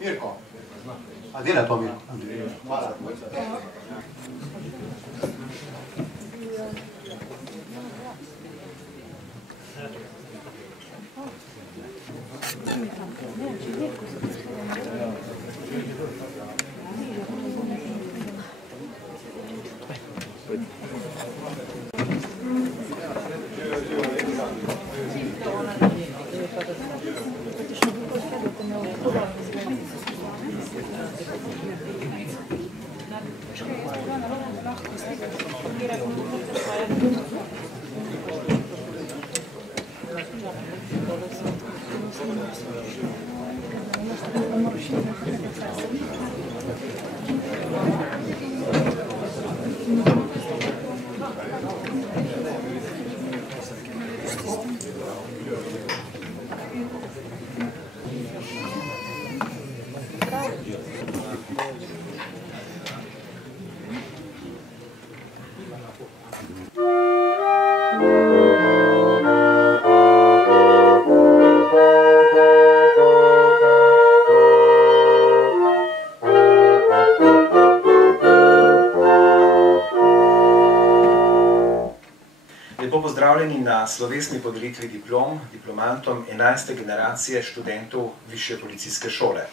Mirko, a dela to Mirko? Hvala. Lepo pozdravljeni na slovesni podelitvi diplom diplomantom 11. generacije študentov Višje policijske šole.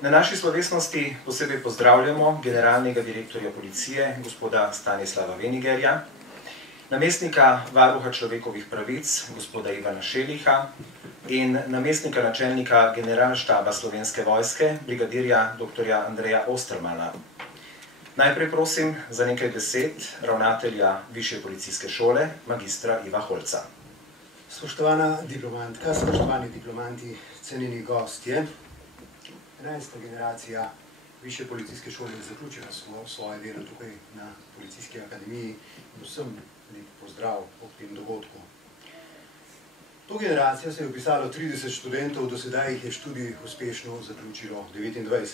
Na naši slovesnosti posebej pozdravljamo generalnega direktorja policije, gospoda Stanislava Venigerja, namestnika varuha človekovih pravic, gospoda Ivana Šeliha in namestnika načelnika generalštaba Slovenske vojske, brigadirja dr. Andreja Ostermana. Najprej prosim za nekaj besed ravnatelja Višje policijske šole, magistra Iva Holca. Spoštovana diplomantka, spoštovani diplomanti, cenjeni gostje, 11. generacija Višje policijske šole je zaključila svoje delo tukaj na Policijski akademiji in vsem lep pozdrav ob tem dogodku. To generacijo se je vpisalo 30 študentov, do sedaj jih je študij uspešno zaključilo 29.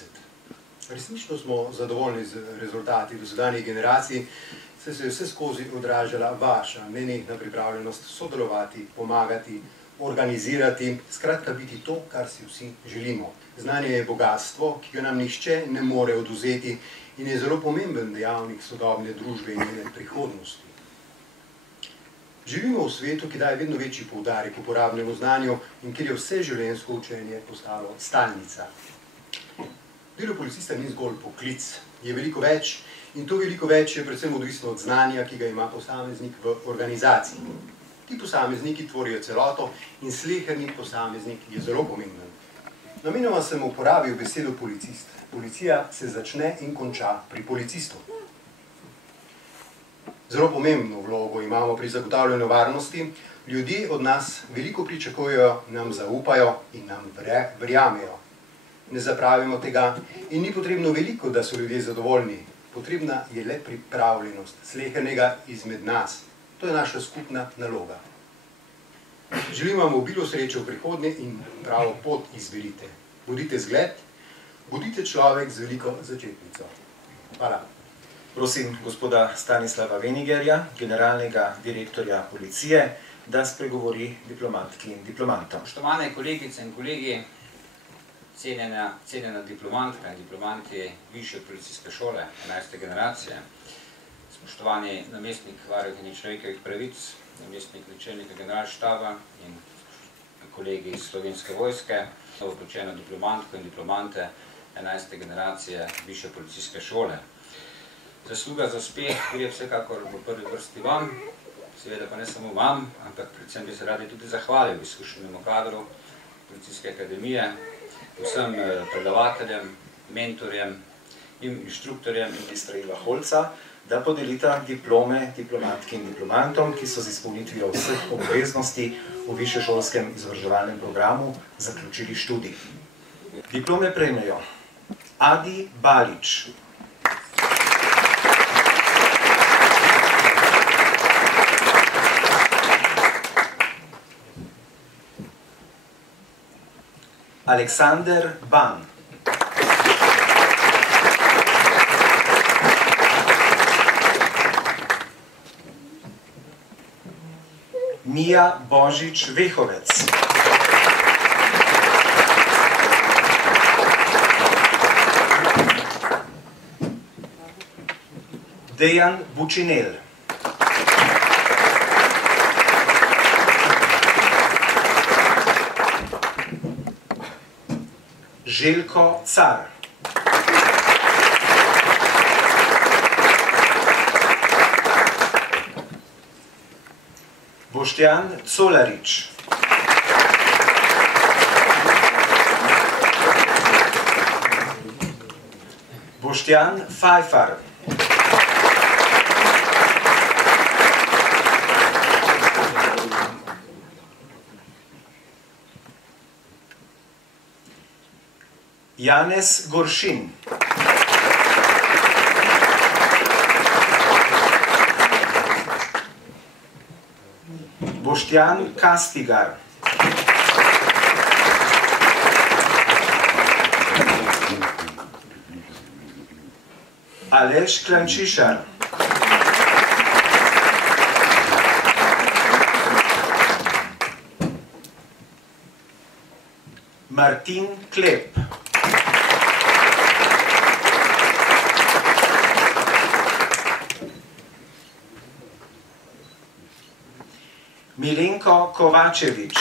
Resnično smo zadovoljni z rezultati dosedanjih generacij, saj se je vse skozi odražala vaša nenehna pripravljenost sodelovati, pomagati, organizirati, skratka biti to, kar si vsi želimo. Znanje je bogatstvo, ki ga nam nihče ne more odvzeti in je zelo pomemben dejavnik sodobne družbe in njene prihodnosti. Živimo v svetu, ki daje vedno večji poudarek uporabnemu znanju in kjer je vse življenjsko učenje postalo stalnica. Delo policista ni zgolj poklic, je veliko več in to veliko več je predvsem odvisno od znanja, ki ga ima posameznik v organizaciji. Ti posamezniki tvorijo celoto in sleherni posameznik je zelo pomemben. Namenoma sem uporabil besedo policist. Policija se začne in konča pri policistu. Zelo pomembno vlogo imamo pri zagotavljanju varnosti. Ljudje od nas veliko pričakujejo, nam zaupajo in nam verjamejo. Ne zapravimo tega in ni potrebno veliko, da so ljudje zadovoljni. Potrebna je le pripravljenost slehernega izmed nas. To je naša skupna naloga. Želim vam obilo sreče v prihodnje in pravo pot izberite. Bodite zgled, bodite človek z veliko začetnico. Hvala. Prosim gospoda Stanislava Venigerja, generalnega direktorja policije, da spregovori diplomantki in diplomantom. Spoštovane kolegice in kolegi, cenjena diplomantka in diplomanti Višje policijske šole 11. generacije, spoštovani namestnik varuhinje človekovih pravic, namestnik načelnika generalštaba in kolegi iz Slovenske vojske, novopečeno diplomantko in diplomante 11. generacije Višje policijske šole. Zasluga za uspeh gre vsekakor v prvi vrsti vam, seveda pa ne samo vam, ampak predvsem bi se radi tudi zahvalil izkušenemu kadru Policijske akademije, vsem predavateljem, mentorjem in inštruktorjem magistra Iva Holca, da podelita diplome diplomantki in diplomantom, ki so z izpolnitvijo vseh obveznosti v višješolskem izobraževalnem programu zaključili študij. Diplome prejmejo Adi Balič. Aleksander Ban. Mija Božič-Vehovec. Dejan Bučinel. Željko Car. Boštjan Colarič. Boštjan Fajfar. Janez Goršin. Boštjan Kastigar. Aleš Klančišar. Martin Klep. Milenko Kovačevič.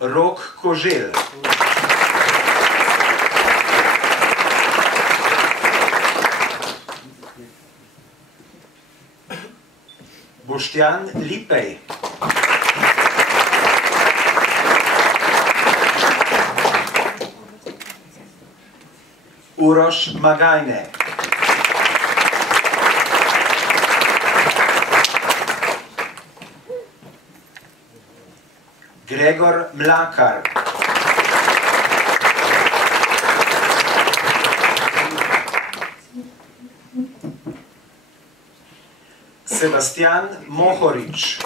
Rok Koželj. Boštjan Lipej. Uroš Magajne. Gregor Mlakar. Sebastian Mohorič.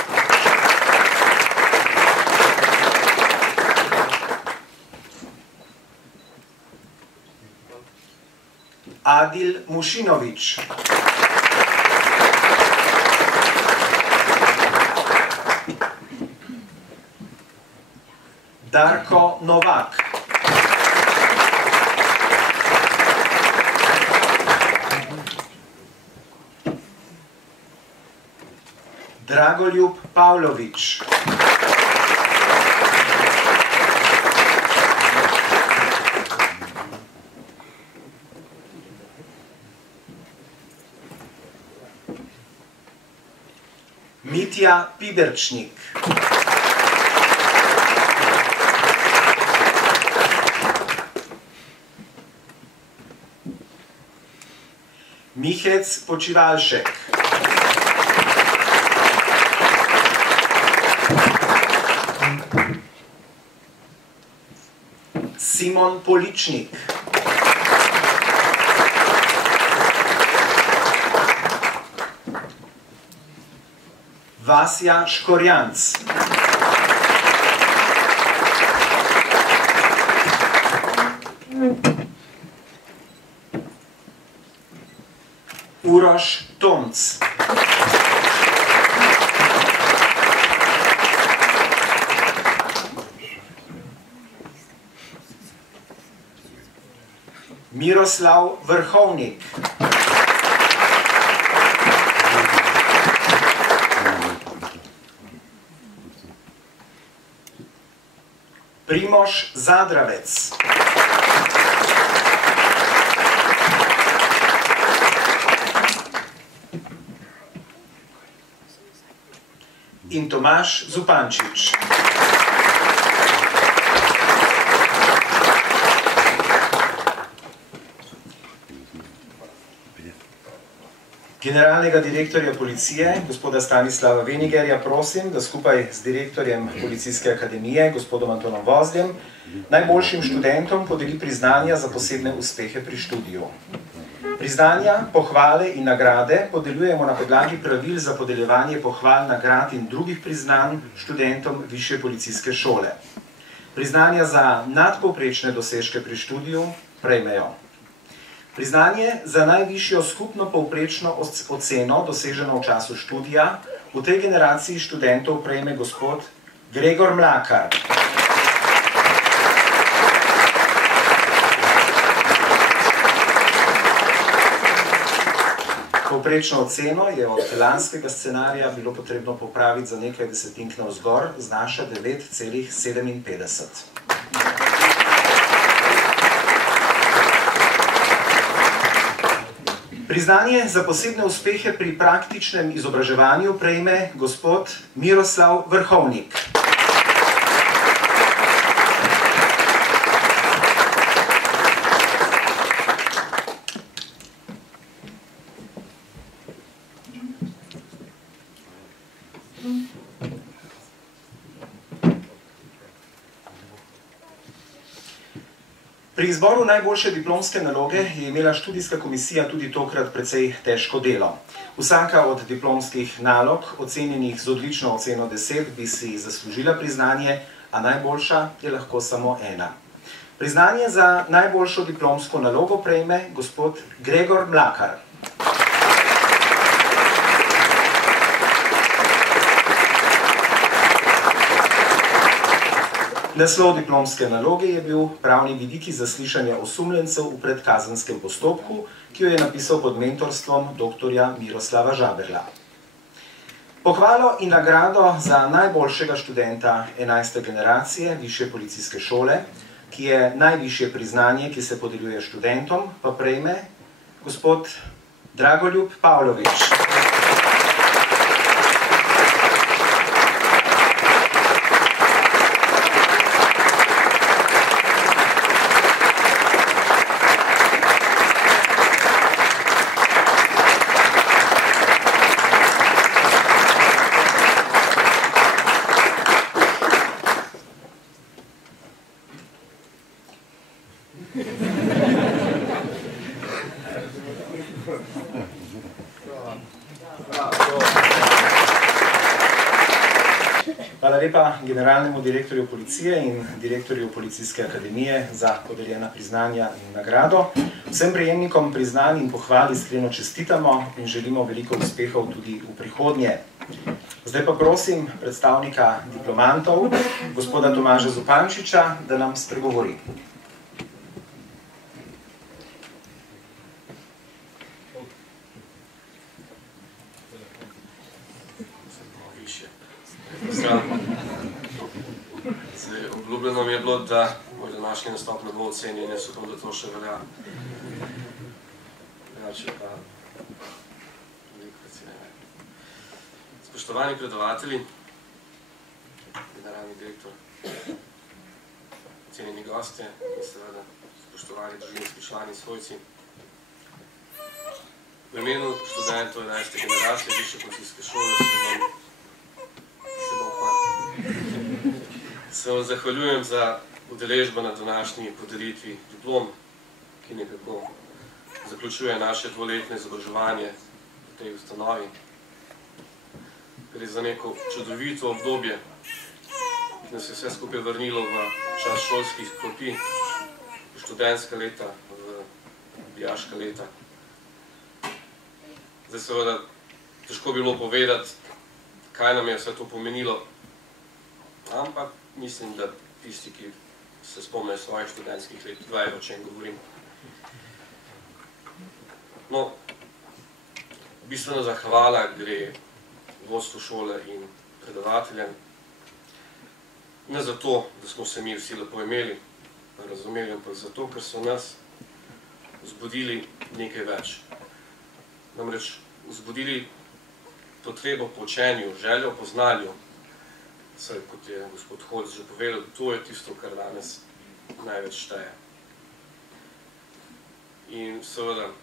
Adil Mušinovič. Darko Novak. Dragoljub Pavlovič. Mitja Piberčnik. Mihec Počivalšek. Simon Poličnik. Vasja Škorjanc. Uroš Tomc. Miroslav Vrhovnik. Primož Zadravec. In Tomaž Zupančič. generalnega direktorja policije, gospoda Stanislava Venigerja, prosim, da skupaj z direktorjem Policijske akademije, gospodom Antonom Vozljem, najboljšim študentom podeli priznanja za posebne uspehe pri študiju. Priznanja, pohvale in nagrade podeljujemo na podlagi pravil za podeljevanje pohval, nagrad in drugih priznanj študentom Višje policijske šole. Priznanja za nadpovprečne dosežke pri študiju prejmejo. Priznanje za najvišjo skupno povprečno oceno doseženo v času študija v tej generaciji študentov prejme gospod Gregor Mlakar. Povprečno oceno je od lanskega scenarija bilo potrebno popraviti za nekaj desetink navzgor, znaša 9,57. Priznanje za posebne uspehe pri praktičnem izobraževanju prejme gospod Miroslav Vrhovnik. Pri izboru najboljše diplomske naloge je imela študijska komisija tudi tokrat precej težko delo. Vsaka od diplomskih nalog, ocenjenih z odlično oceno 10, bi si zaslužila priznanje, a najboljša je lahko samo ena. Priznanje za najboljšo diplomsko nalogo prejme gospod Gregor Mlakar. Naslov diplomske naloge je bil Pravni vidiki zaslišanja osumljencev v predkazenskem postopku, ki jo je napisal pod mentorstvom dr. Miroslava Žaberla. Pohvalo in nagrado za najboljšega študenta 11. generacije Višje policijske šole, ki je najvišje priznanje, ki se podeljuje študentom, pa prejme gospod Dragoljub Pavlovič. Hvala lepa generalnemu direktorju policije in direktorju Policijske akademije za podeljena priznanja in nagrado. Vsem prejemnikom priznanj in pohval iskreno čestitamo in želimo veliko uspehov tudi v prihodnje. Zdaj pa prosim predstavnika diplomantov, gospoda Tomaža Zupančiča, da nam spregovori. Obljubljeno mi je bilo, da moj današnji nastop ne bo ocenjen, jaz upam, da to še velja. Spoštovani predavatelji, generalni direktor, cenjeni gostje in seveda spoštovani družinski člani, svojci. V imenu študentov 11. generacije Višje policijske šole se vam zahvaljujem za udeležbo na današnji podelitvi diplom, ki nekako zaključuje naše dvoletne izobraževanje v tej ustanovi. Gre za neko čudovito obdobje, ki nas je vse skupaj vrnilo v čas šolskih klopi, v študentska leta, v dijaška leta. Zdaj seveda težko bi bilo povedati, kaj nam je vse to pomenilo, ampak mislim, da tisti, ki se spomnijo svojih študentskih let, vejo, o čem govorim. No, bistvena zahvala gre vodstvu šole in predavateljem. Ne zato, da smo se mi vsi lepo imeli, razumeli, ampak zato, ker so nas vzbudili nekaj več. Namreč vzbudili potrebo po učenju, željo po znanju. Saj, kot je gospod Holc že povedal, to je tisto, kar danes največ šteje. In seveda,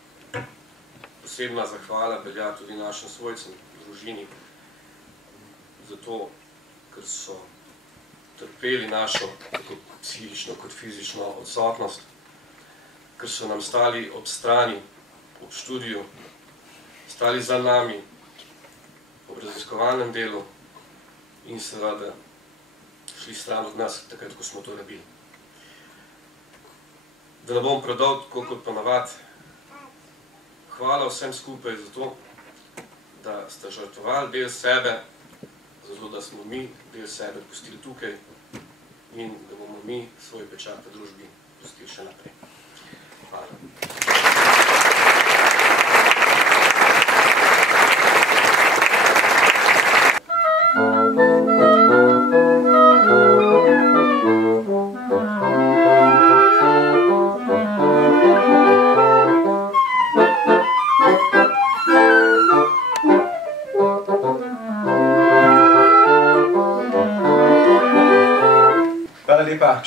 posebna zahvala velja tudi našim svojcem, družini, zato, ker so trpeli našo tako psihično kot fizično odsotnost, ker so nam stali ob strani, ob študiju, stali za nami, ob raziskovalnem delu in seveda šli stran od nas, takrat, ko smo to rabili. Da ne bom predolg, tako kot ponavad, hvala vsem skupaj za to, da ste žrtvovali del sebe, zato da smo mi del sebe pustili tukaj in da bomo mi svoj pečat v družbi pustili še naprej. Hvala.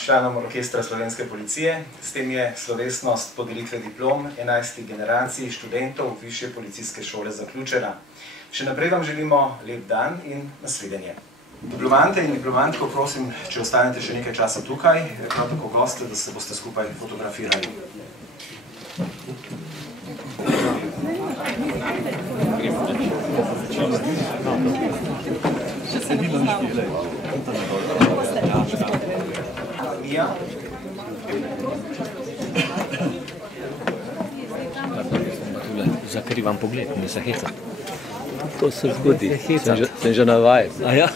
Članom orkestra Slovenske policije. S tem je slovesnost podelitve diplom 11. generaciji študentov Višje policijske šole zaključena. Še naprej vam želimo lep dan in nasvidenje. Diplomante in diplomantko prosim, če ostanete še nekaj časa tukaj, prav tako goste, da se boste skupaj fotografirali. Mija. Zakrivam pogled, ne se heca. To se zgodi, sem že navajen. A ja?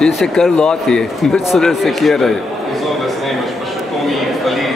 Če se kar loti, nič se ne sekiraj. Zobe snemaš, pa še komi jih hvali.